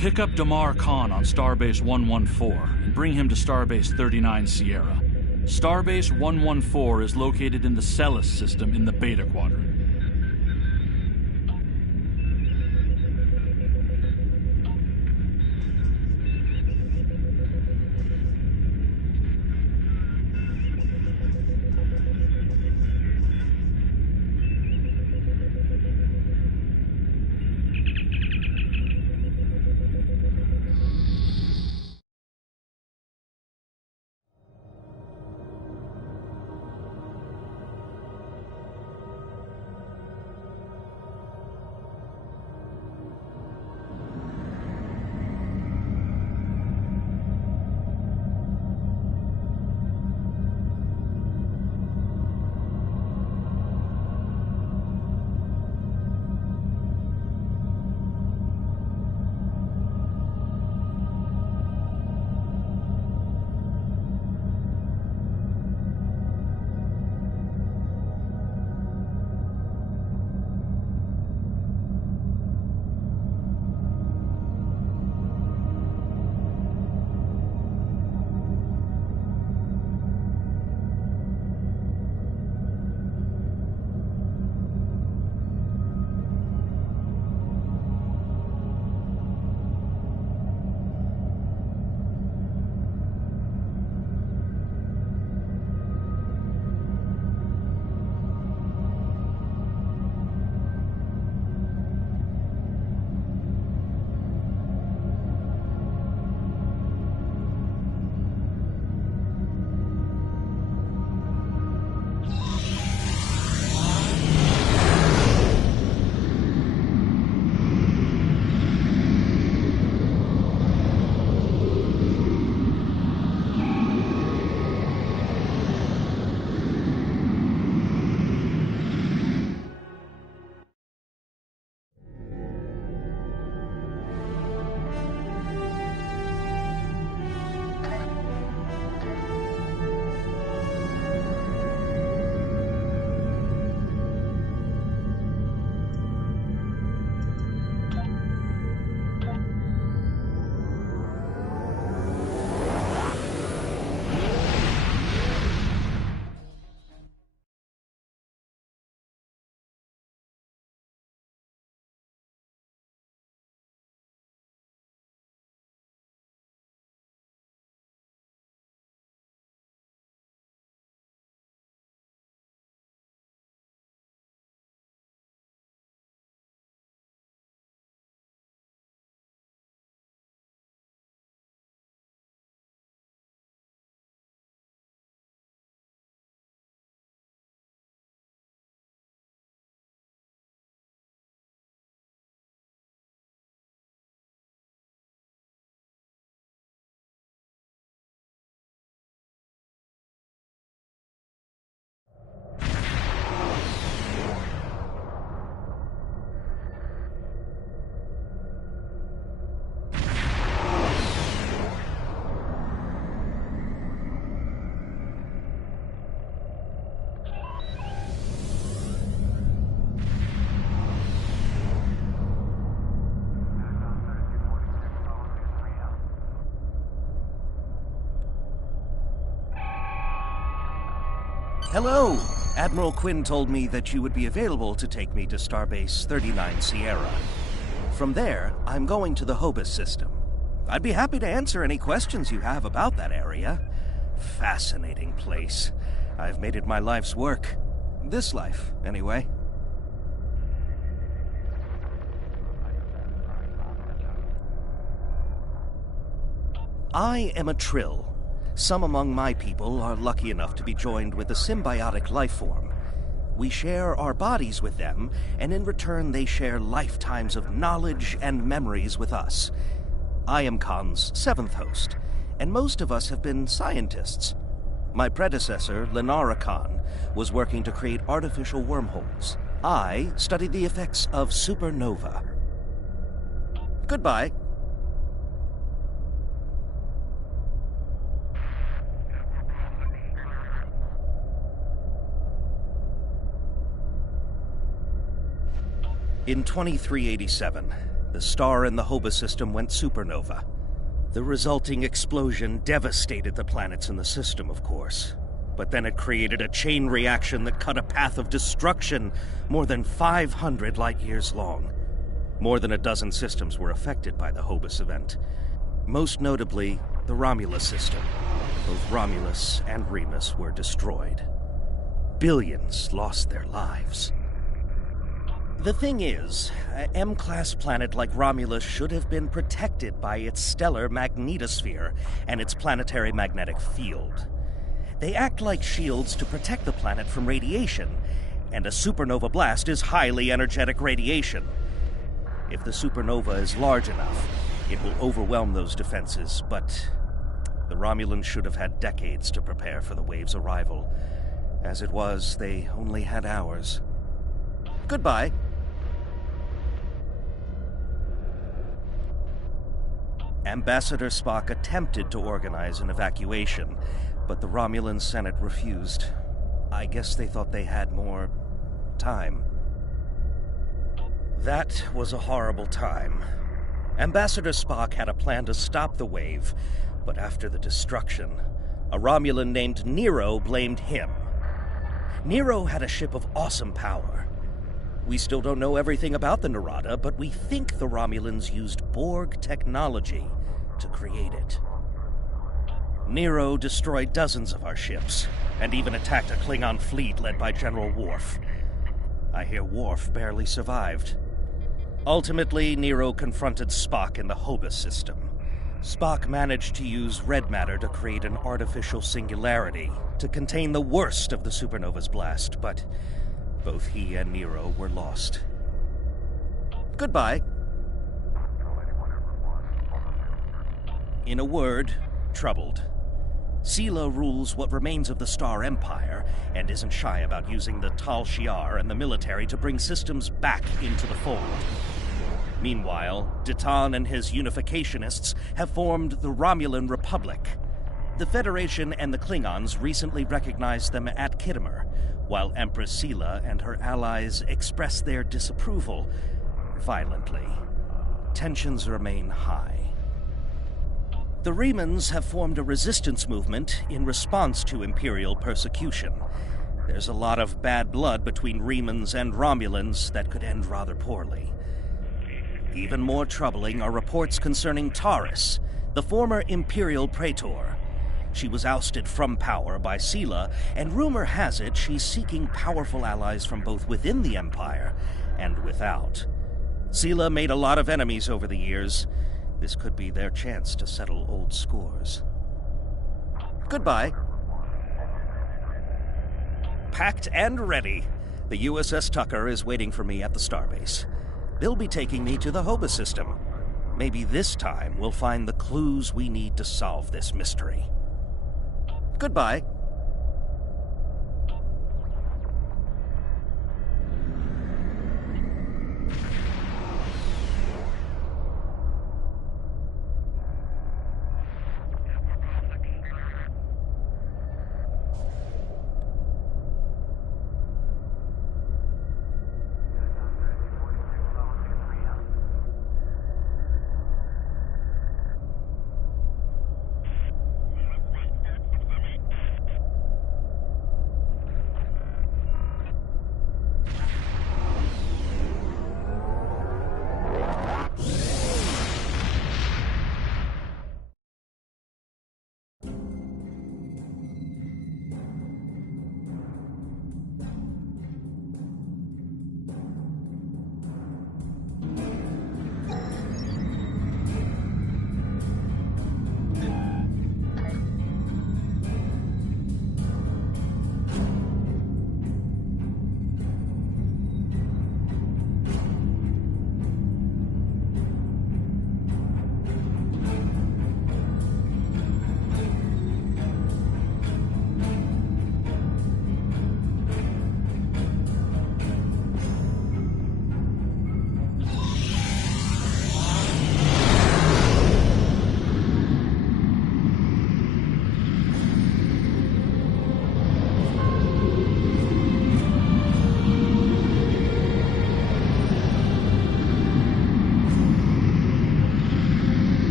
Pick up Damar Kahn on Starbase 114 and bring him to Starbase 39 Sierra. Starbase 114 is located in the Hobus System in the Beta Quadrant. Hello! Admiral Quinn told me that you would be available to take me to Starbase 39 Sierra. From there, I'm going to the Hobus System. I'd be happy to answer any questions you have about that area. Fascinating place. I've made it my life's work. This life, anyway. I am a Trill. Some among my people are lucky enough to be joined with a symbiotic life form. We share our bodies with them, and in return they share lifetimes of knowledge and memories with us. I am Khan's seventh host, and most of us have been scientists. My predecessor, Damar Kahn, was working to create artificial wormholes. I studied the effects of supernova. Goodbye. In 2387, The star in the Hobus System went supernova. The resulting explosion devastated the planets in the system, of course. But then it created a chain reaction that cut a path of destruction more than 500 light-years long. More than a dozen systems were affected by the Hobus event. Most notably, the Romulus system. Both Romulus and Remus were destroyed. Billions lost their lives. The thing is, an M-class planet like Romulus should have been protected by its stellar magnetosphere and its planetary magnetic field. They act like shields to protect the planet from radiation, and a supernova blast is highly energetic radiation. If the supernova is large enough, it will overwhelm those defenses, but the Romulans should have had decades to prepare for the wave's arrival. As it was, they only had hours. Goodbye. Ambassador Spock attempted to organize an evacuation, but the Romulan Senate refused. I guess they thought they had more time. That was a horrible time. Ambassador Spock had a plan to stop the wave, but after the destruction, a Romulan named Nero blamed him. Nero had a ship of awesome power. We still don't know everything about the Narada, but we think the Romulans used Borg technology to create it. Nero destroyed dozens of our ships, and even attacked a Klingon fleet led by General Worf. I hear Worf barely survived. Ultimately, Nero confronted Spock in the Hobus System. Spock managed to use red matter to create an artificial singularity to contain the worst of the supernova's blast, but both he and Nero were lost. Goodbye. In a word, troubled. Sela rules what remains of the Star Empire, and isn't shy about using the Tal Shiar and the military to bring systems back into the fold. Meanwhile, Ditan and his unificationists have formed the Romulan Republic. The Federation and the Klingons recently recognized them at Khitomer, while Empress Sela and her allies express their disapproval violently. Tensions remain high. The Remans have formed a resistance movement in response to Imperial persecution. There's a lot of bad blood between Remans and Romulans that could end rather poorly. Even more troubling are reports concerning Taurus, the former Imperial Praetor. She was ousted from power by Sela, and rumor has it she's seeking powerful allies from both within the Empire and without. Sela made a lot of enemies over the years. This could be their chance to settle old scores. Goodbye. Packed and ready. The U.S.S. Tucker is waiting for me at the Starbase. They'll be taking me to the Hobus System. Maybe this time we'll find the clues we need to solve this mystery. Goodbye.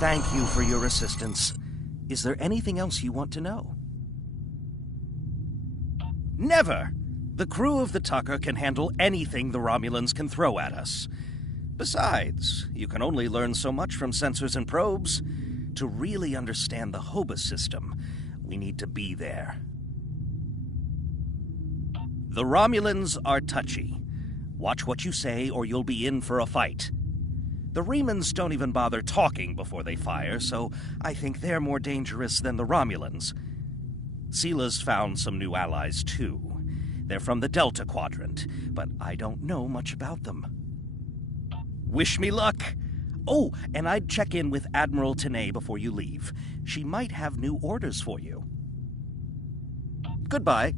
Thank you for your assistance. Is there anything else you want to know? Never! The crew of the Tucker can handle anything the Romulans can throw at us. Besides, you can only learn so much from sensors and probes. To really understand the Hobus System, we need to be there. The Romulans are touchy. Watch what you say or you'll be in for a fight. The Remans don't even bother talking before they fire, so I think they're more dangerous than the Romulans. Seela's found some new allies, too. They're from the Delta Quadrant, but I don't know much about them. Wish me luck! Oh, and I'd check in with Admiral Tenay before you leave. She might have new orders for you. Goodbye.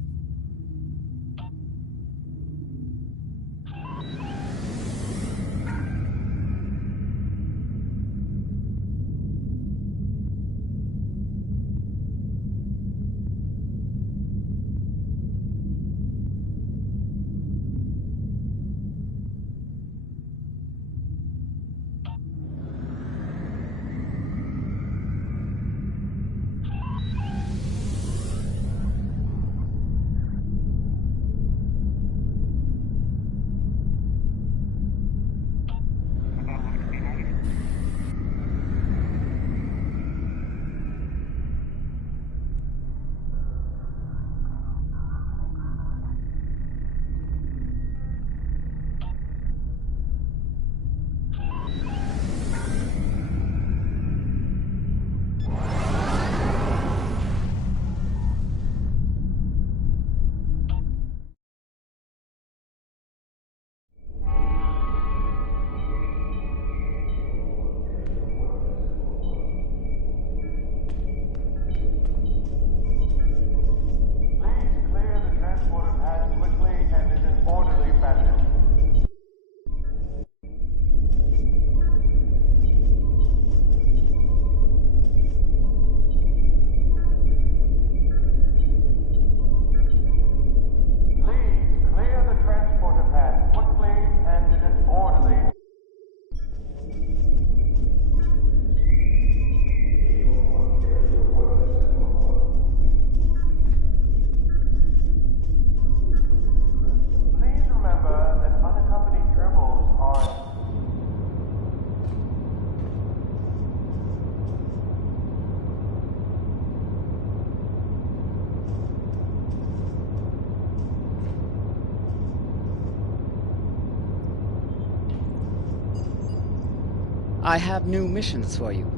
I have new missions for you.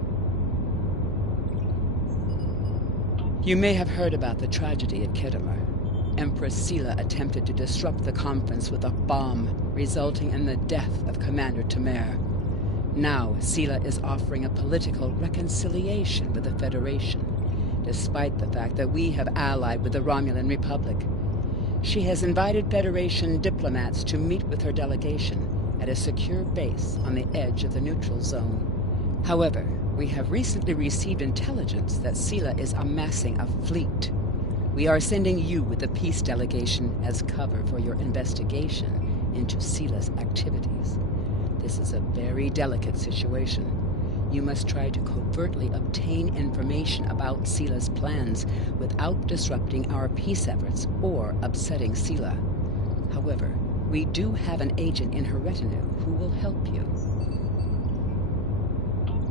You may have heard about the tragedy at Khitomer. Empress Seela attempted to disrupt the conference with a bomb, resulting in the death of Commander Tamer. Now, Seela is offering a political reconciliation with the Federation, despite the fact that we have allied with the Romulan Republic. She has invited Federation diplomats to meet with her delegation at a secure base on the edge of the neutral zone. However, we have recently received intelligence that Seela is amassing a fleet. We are sending you with the peace delegation as cover for your investigation into Seela's activities. This is a very delicate situation. You must try to covertly obtain information about Seela's plans without disrupting our peace efforts or upsetting Seela. However, we do have an agent in her retinue who will help you.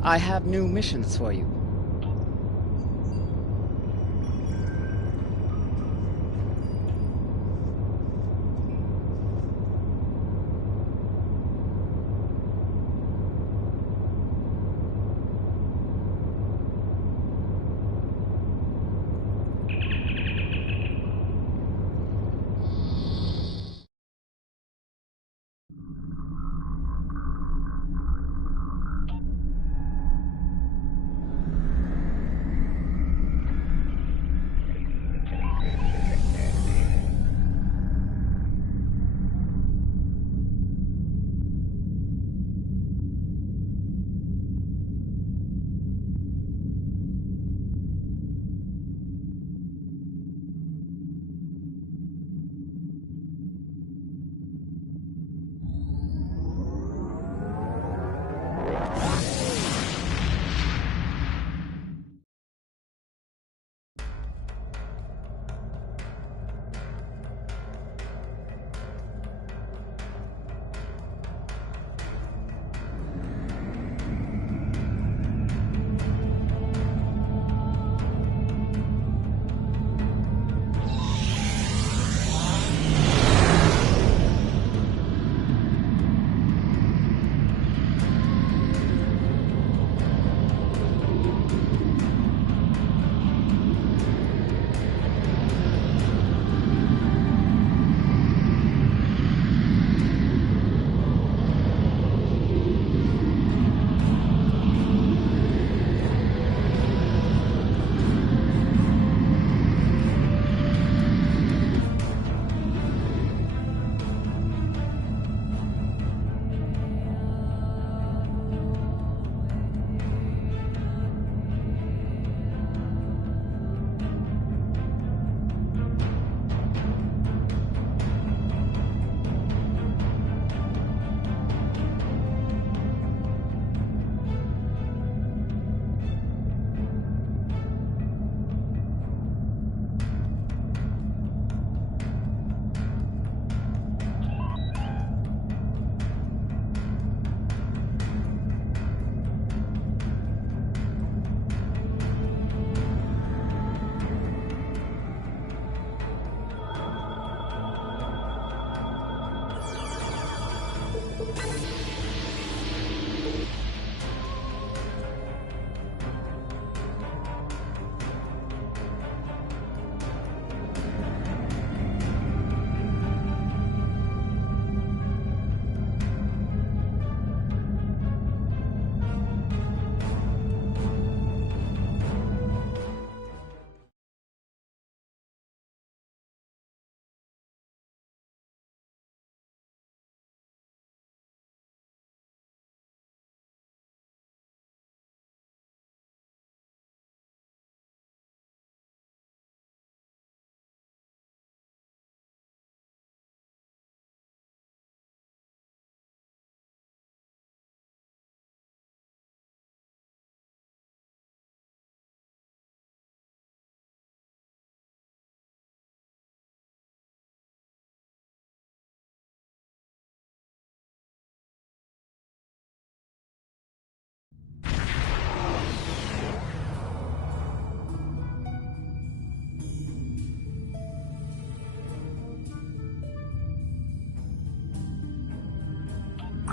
I have new missions for you.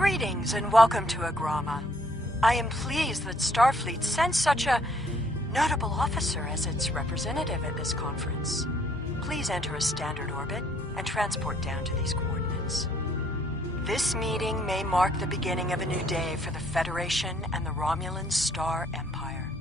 Greetings and welcome to Agrama. I am pleased that Starfleet sent such a notable officer as its representative at this conference. Please enter a standard orbit and transport down to these coordinates. This meeting may mark the beginning of a new day for the Federation and the Romulan Star Empire.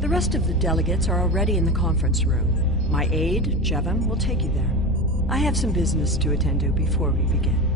The rest of the delegates are already in the conference room. My aide, Jevon, will take you there. I have some business to attend to before we begin.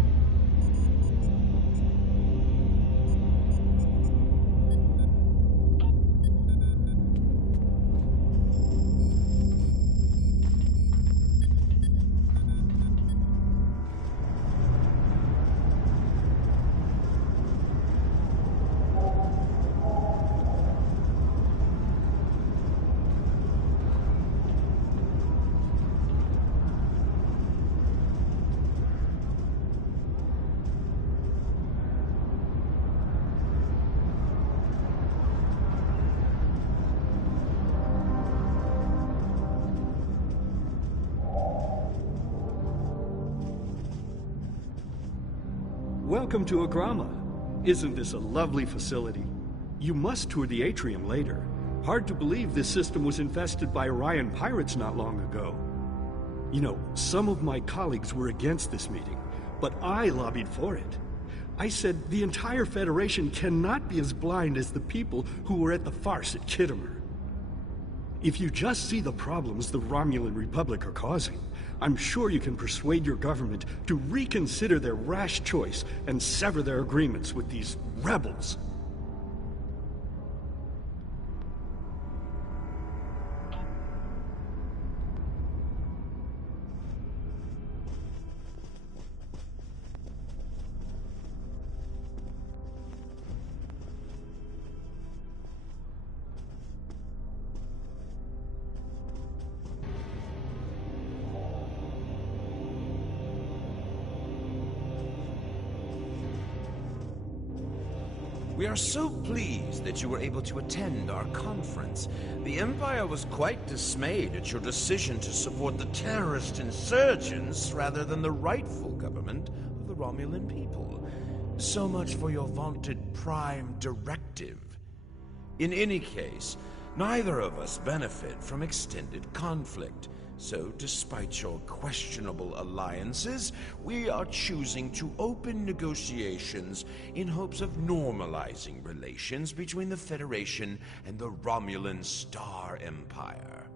Welcome to Agrama. Isn't this a lovely facility? You must tour the atrium later. Hard to believe this system was infested by Orion pirates not long ago. You know, some of my colleagues were against this meeting, but I lobbied for it. I said the entire Federation cannot be as blind as the people who were at the farce at Khitomer. If you just see the problems the Romulan Republic are causing, I'm sure you can persuade your government to reconsider their rash choice and sever their agreements with these rebels. We are so pleased that you were able to attend our conference. The Empire was quite dismayed at your decision to support the terrorist insurgents rather than the rightful government of the Romulan people. So much for your vaunted Prime Directive. In any case, neither of us benefit from extended conflict, So, despite your questionable alliances, we are choosing to open negotiations in hopes of normalizing relations between the Federation and the Romulan Star Empire.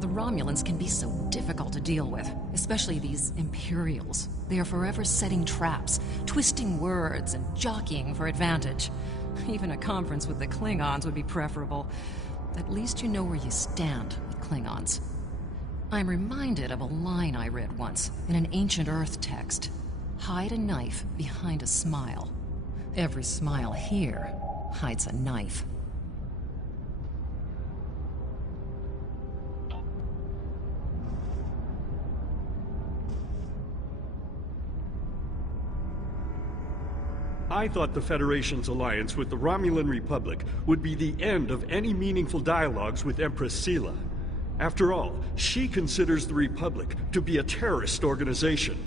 The Romulans can be so difficult to deal with, especially these Imperials. They are forever setting traps, twisting words, and jockeying for advantage. Even a conference with the Klingons would be preferable. At least you know where you stand with Klingons. I'm reminded of a line I read once in an ancient Earth text. Hide a knife behind a smile. Every smile here hides a knife. I thought the Federation's alliance with the Romulan Republic would be the end of any meaningful dialogues with Empress Sela. After all, she considers the Republic to be a terrorist organization.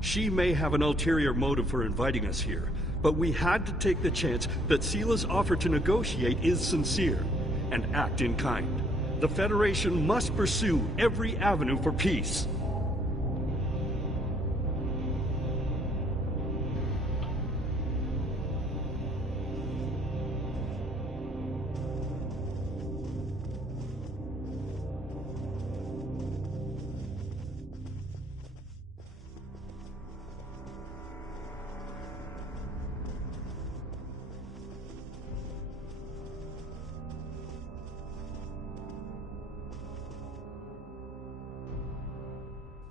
She may have an ulterior motive for inviting us here, but we had to take the chance that Sela's offer to negotiate is sincere, and act in kind. The Federation must pursue every avenue for peace.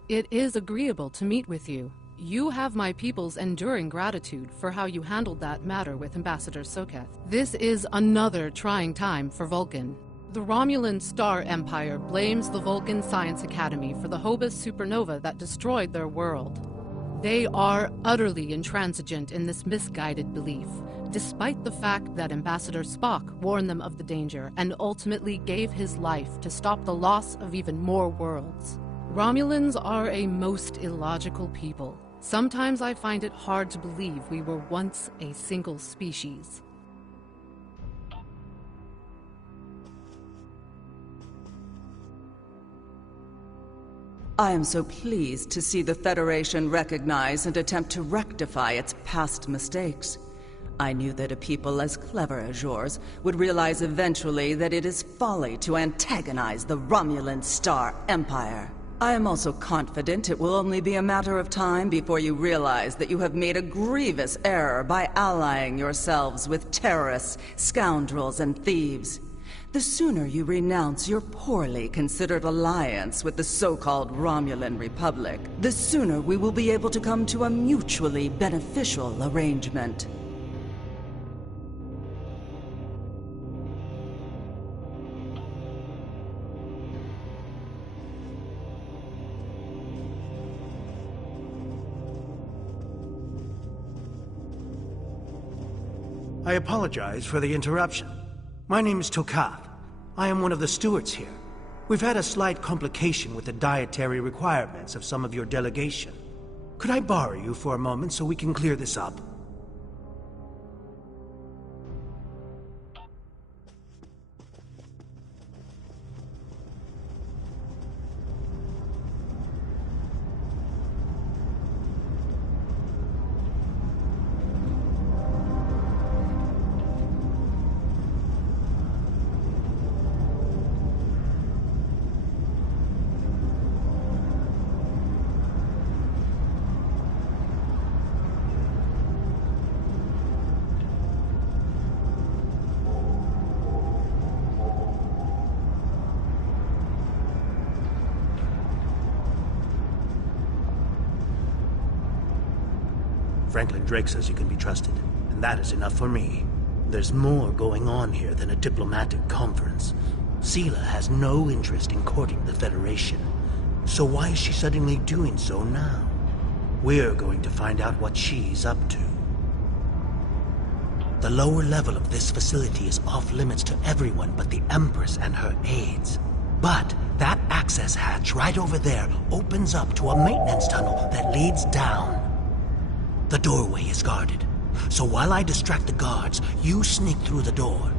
It is agreeable to meet with you. You have my people's enduring gratitude for how you handled that matter with Ambassador Soketh. This is another trying time for Vulcan. The Romulan Star Empire blames the Vulcan Science Academy for the Hobus supernova that destroyed their world. They are utterly intransigent in this misguided belief, despite the fact that Ambassador Spock warned them of the danger and ultimately gave his life to stop the loss of even more worlds. Romulans are a most illogical people. Sometimes I find it hard to believe we were once a single species. I am so pleased to see the Federation recognize and attempt to rectify its past mistakes. I knew that a people as clever as yours would realize eventually that it is folly to antagonize the Romulan Star Empire. I am also confident it will only be a matter of time before you realize that you have made a grievous error by allying yourselves with terrorists, scoundrels, and thieves. The sooner you renounce your poorly considered alliance with the so-called Romulan Republic, the sooner we will be able to come to a mutually beneficial arrangement. I apologize for the interruption. My name is Tokath. I am one of the stewards here. We've had a slight complication with the dietary requirements of some of your delegation. Could I borrow you for a moment so we can clear this up? Franklin Drake says you can be trusted, and that is enough for me. There's more going on here than a diplomatic conference. Sela has no interest in courting the Federation. So why is she suddenly doing so now? We're going to find out what she's up to. The lower level of this facility is off limits to everyone but the Empress and her aides. But That access hatch right over there opens up to a maintenance tunnel that leads down. The doorway is guarded, so while I distract the guards, you sneak through the door.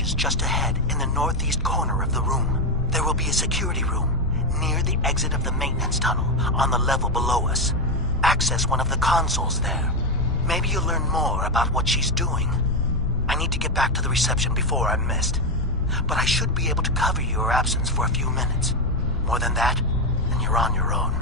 Is just ahead in the northeast corner of the room. There will be a security room near the exit of the maintenance tunnel on the level below us. Access one of the consoles there. Maybe you'll learn more about what she's doing. I need to get back to the reception before I'm missed. But I should be able to cover your absence for a few minutes. More than that, then you're on your own.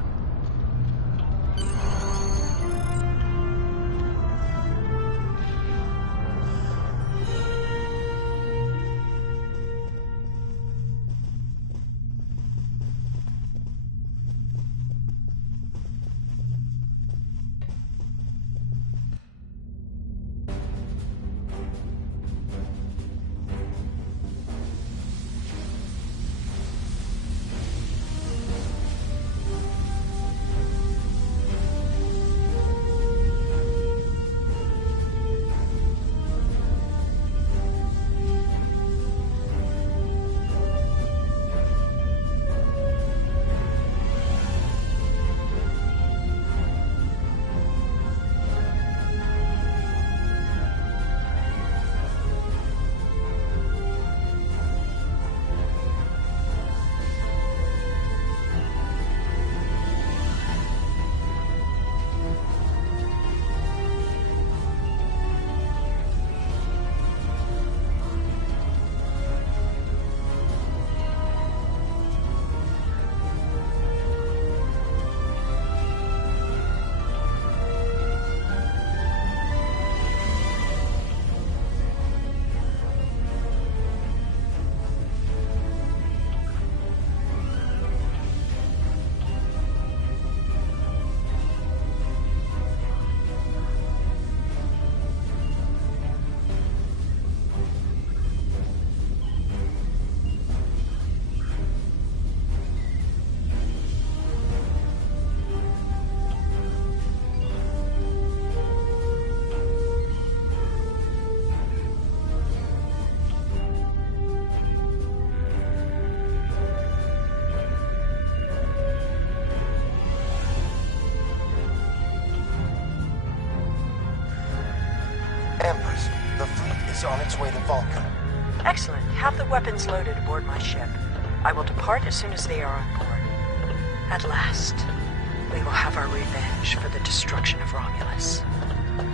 Empress, the fleet is on its way to Vulcan. Excellent. Have the weapons loaded aboard my ship. I will depart as soon as they are on board. At last, we will have our revenge for the destruction of Romulus.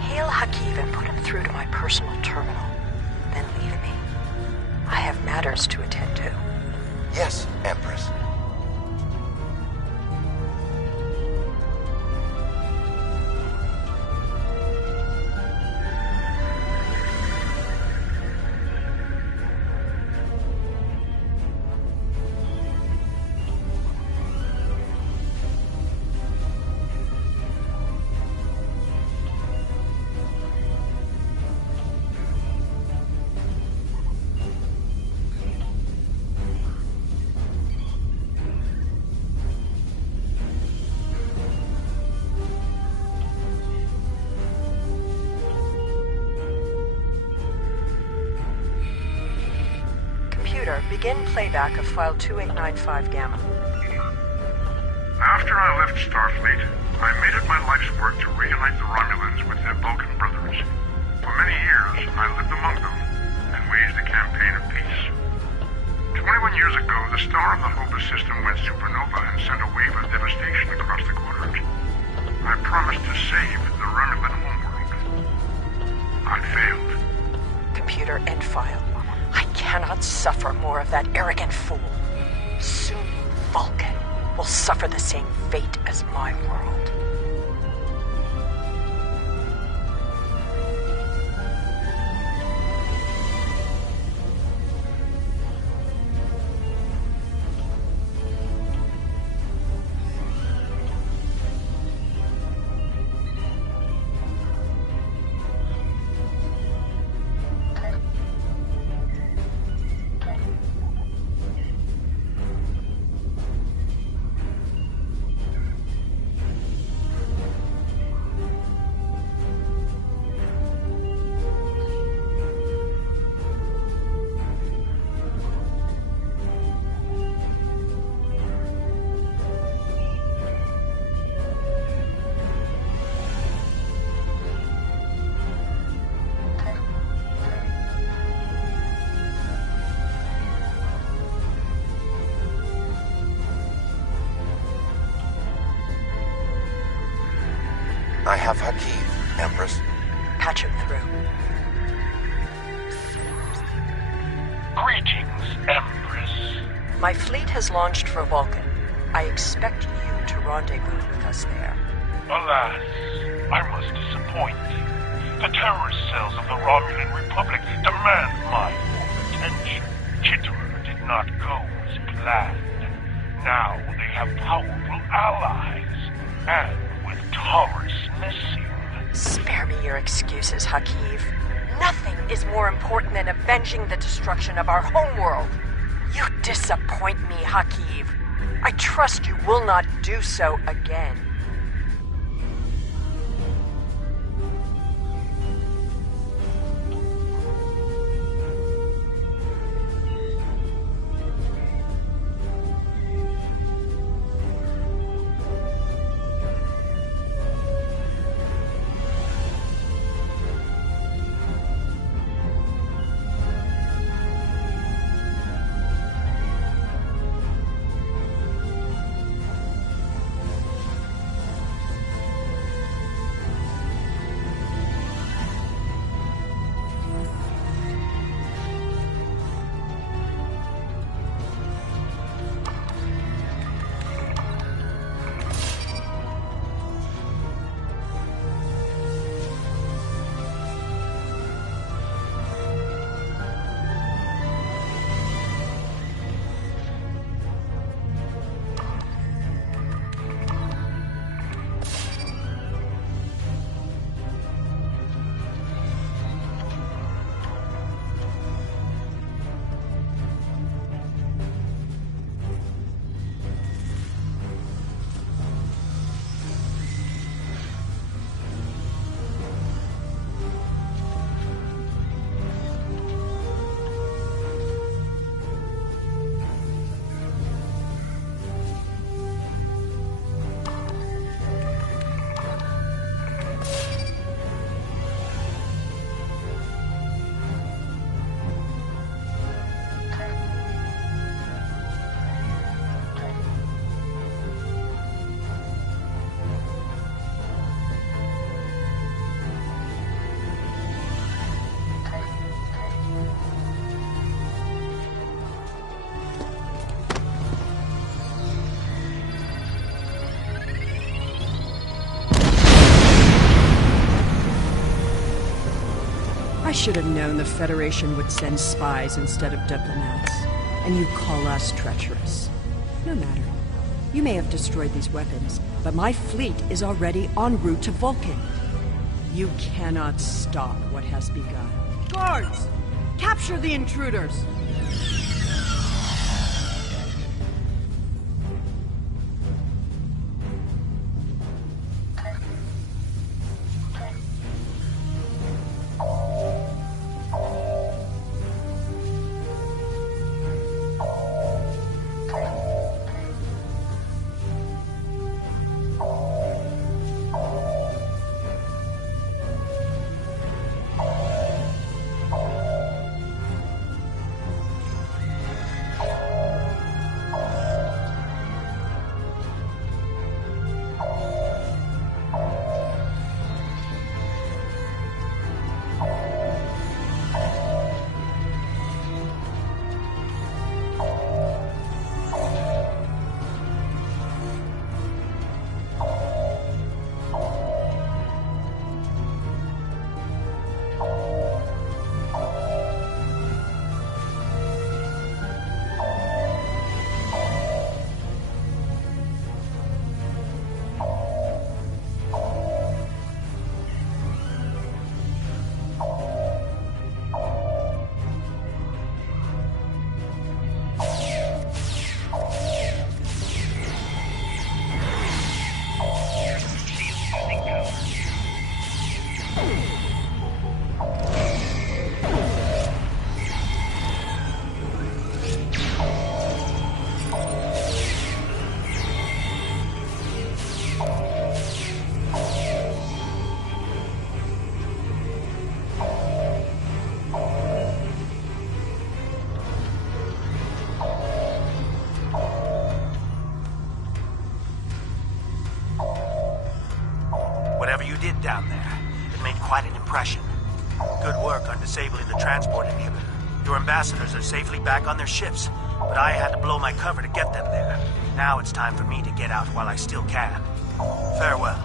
Hail Hakiv and put him through to my personal terminal. Then leave me. I have matters to attend to. Yes, Empress. Begin playback of file 2895 Gamma. After I left Starfleet, I made it my life's work to reunite the Romulans with their Vulcan brothers. For many years, I lived among them and waged a campaign of peace. To 21 years ago, the star of the Hobus System went supernova and sent a wave of devastation across the quadrant. I promised to save the Romulan homeworld. I failed. Computer end file. I cannot suffer more of that arrogant fool. Soon, Vulcan will suffer the same fate as my world. I have Hakeem, Empress. Patch him through. Greetings, Empress. My fleet has launched for Vulcan. I expect you to rendezvous with us there. Alas, I must disappoint you. The terrorist cells of the Romulan Republic demand my full attention. Kitterer did not go as planned. Now they have powerful allies, and with Taurus missing. Spare me your excuses, Hakeem. Nothing is more important than avenging the destruction of our homeworld. You disappoint me, Hakeem. I trust you will not do so again. I should have known the Federation would send spies instead of diplomats. And you call us treacherous. No matter. You may have destroyed these weapons, but my fleet is already en route to Vulcan. You cannot stop what has begun. Guards! Capture the intruders! did down there. It made quite an impression. Good work on disabling the transport inhibitor. Your ambassadors are safely back on their ships, but I had to blow my cover to get them there. Now it's time for me to get out while I still can. Farewell.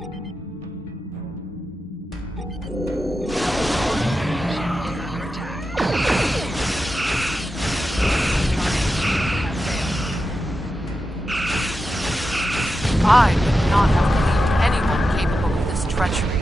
I would not have believed anyone capable of this treachery.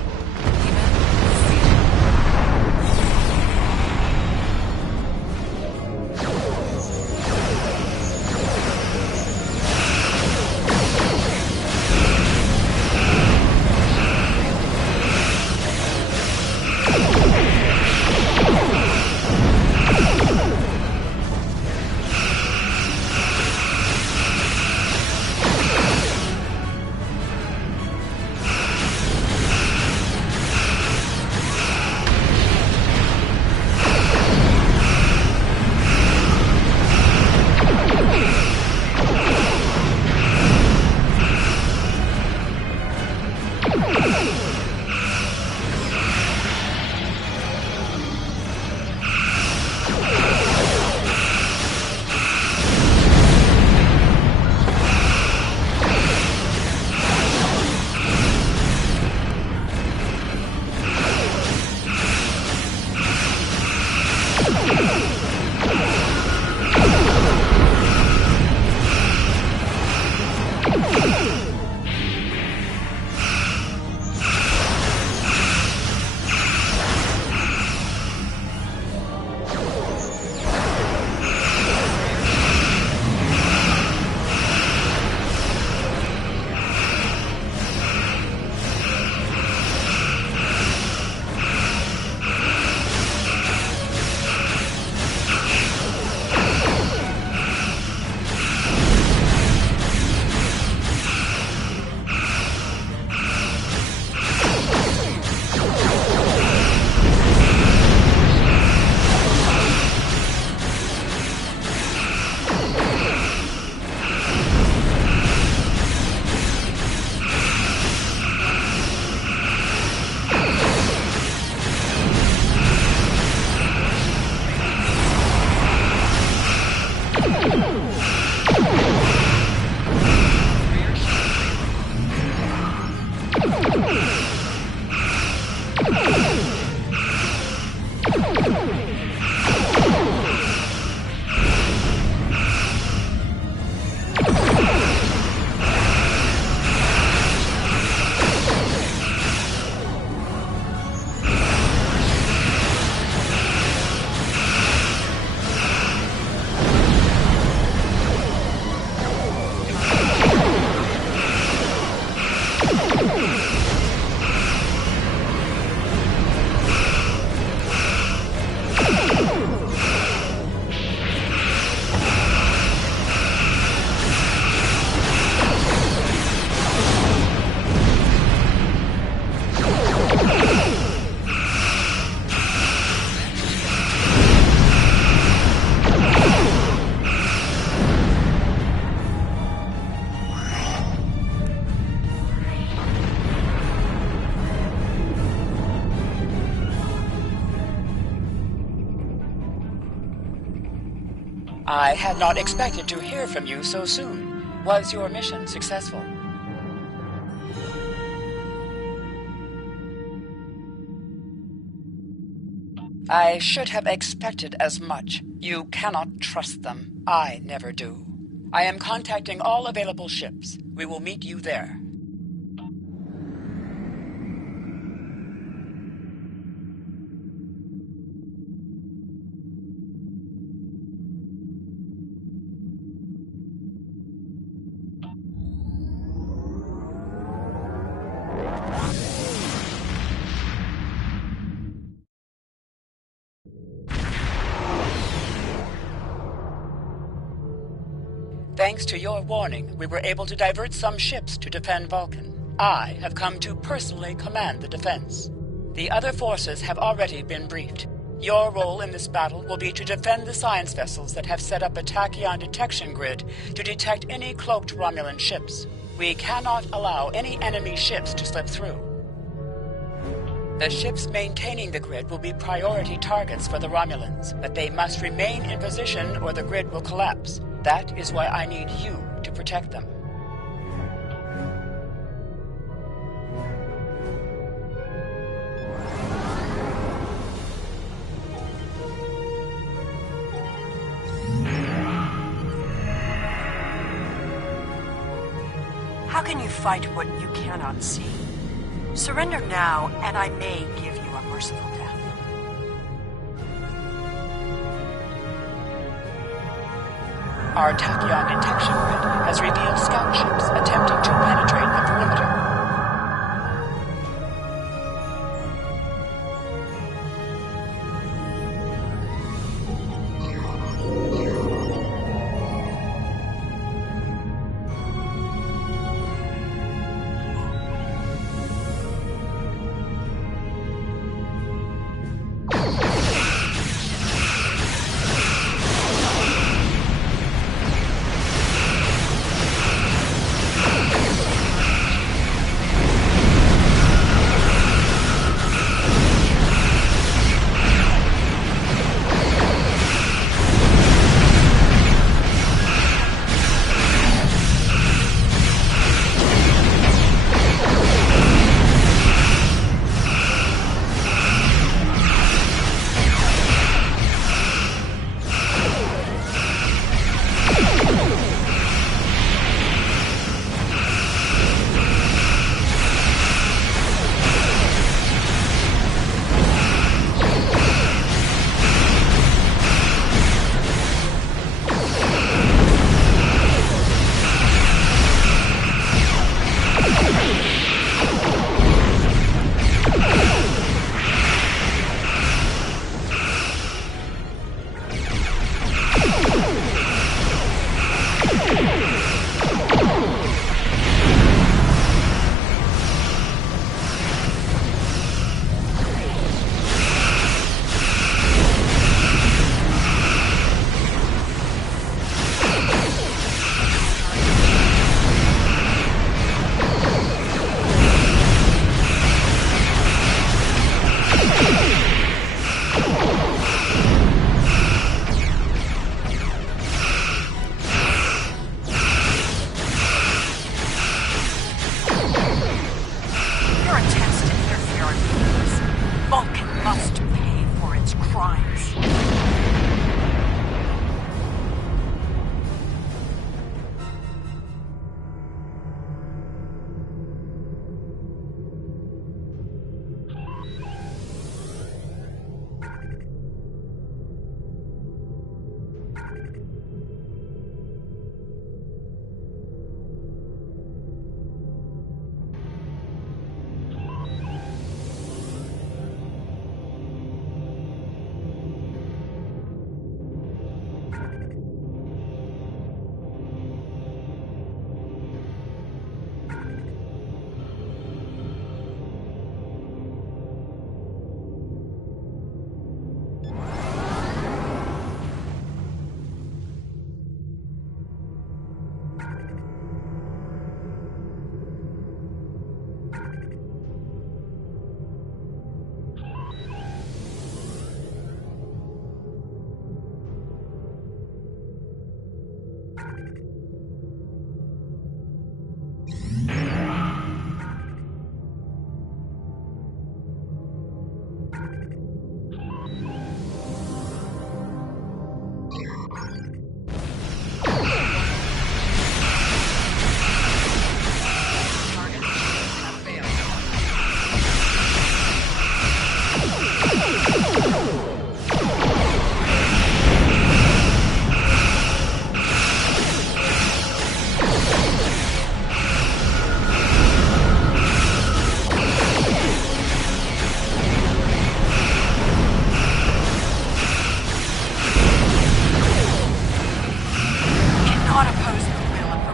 Even I had not expected to hear from you so soon. Was your mission successful? I should have expected as much. You cannot trust them. I never do. I am contacting all available ships. We will meet you there. Thanks to your warning, we were able to divert some ships to defend Vulcan. I have come to personally command the defense. The other forces have already been briefed. Your role in this battle will be to defend the science vessels that have set up a tachyon detection grid to detect any cloaked Romulan ships. We cannot allow any enemy ships to slip through. The ships maintaining the grid will be priority targets for the Romulans, but they must remain in position or the grid will collapse. That is why I need you to protect them. can you fight what you cannot see? Surrender now, and I may give you a merciful death. Our tachyon detection grid has revealed scout ships attempting to penetrate the perimeter.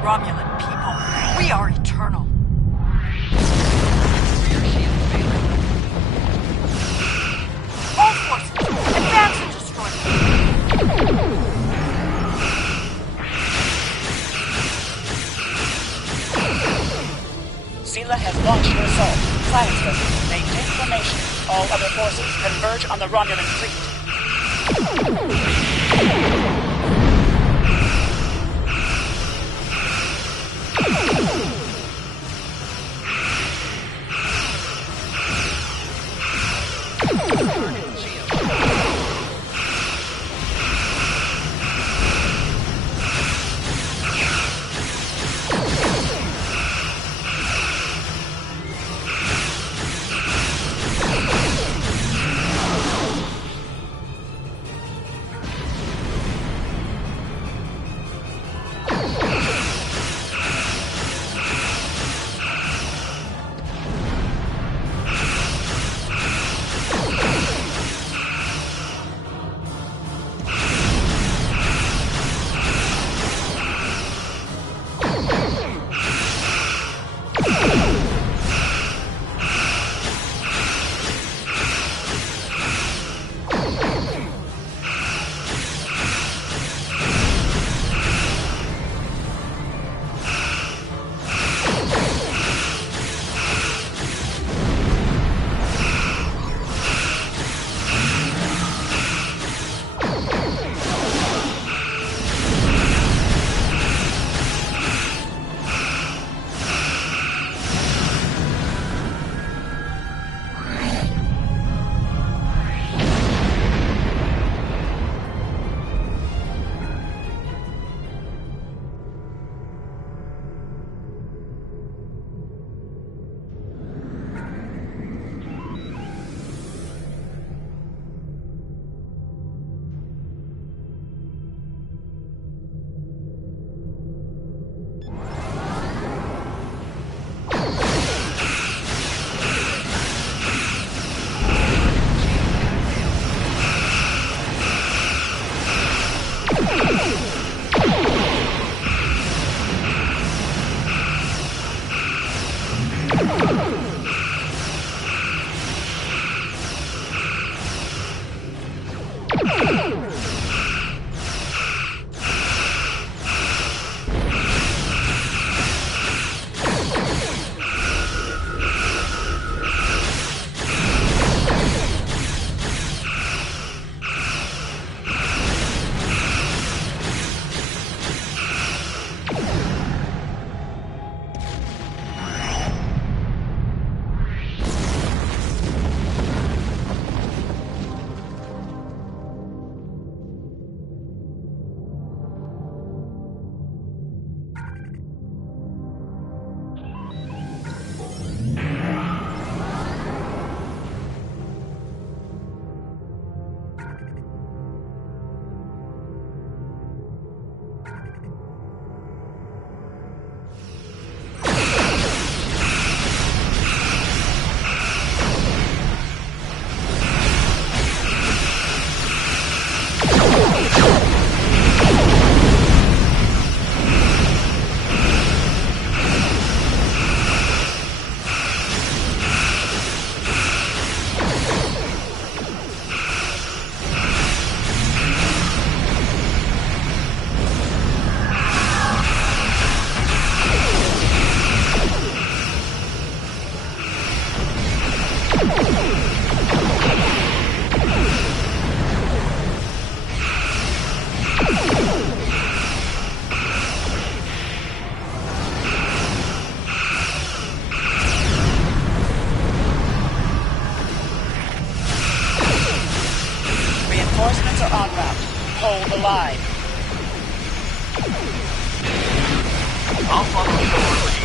Romulan people. We are eternal. All forces, advance and destroy them. Sela has launched her assault. Science vessels maintain formation. All other forces converge on the Romulan fleet. Reinforcements are en route. Hold the line. I'll follow your lead.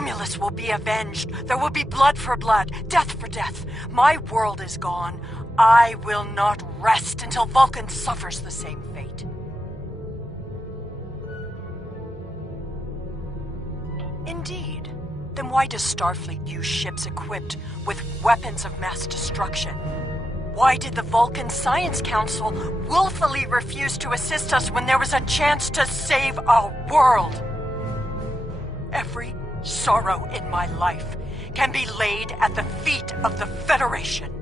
Romulus will be avenged. There will be blood for blood, death for death. My world is gone. I will not rest until Vulcan suffers the same fate. Indeed. Then why does Starfleet use ships equipped with weapons of mass destruction? Why did the Vulcan Science Council willfully refuse to assist us when there was a chance to save our world? Every sorrow in my life can be laid at the feet of the Federation.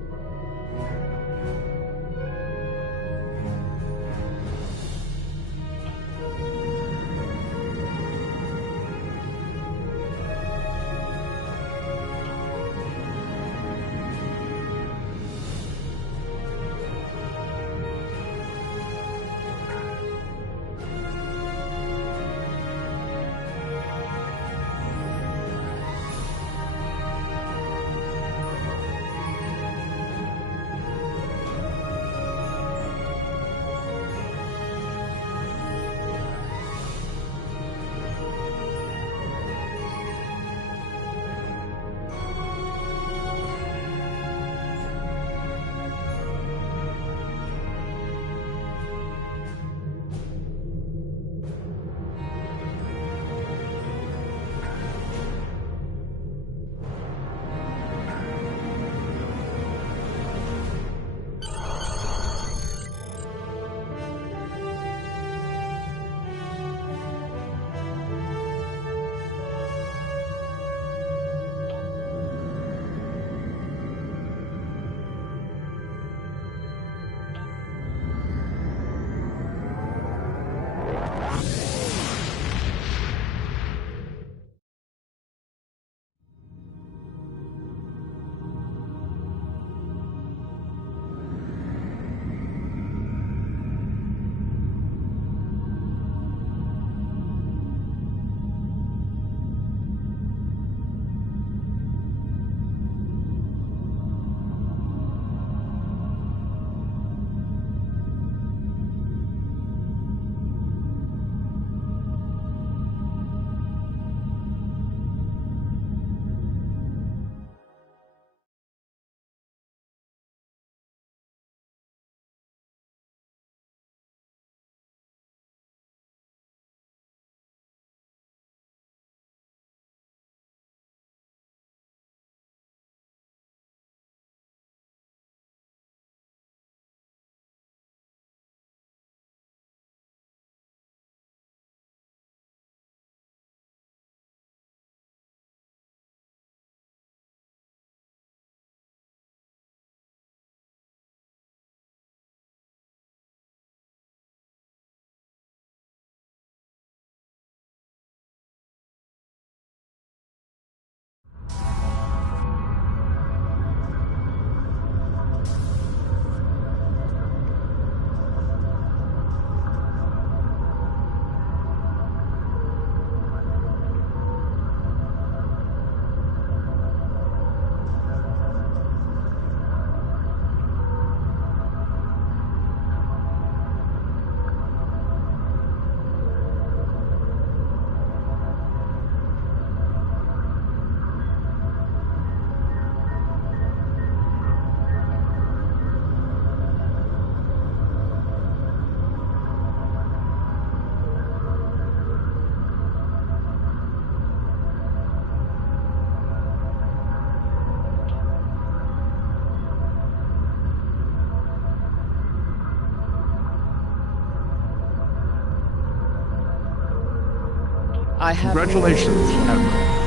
I have... Congratulations, Admiral.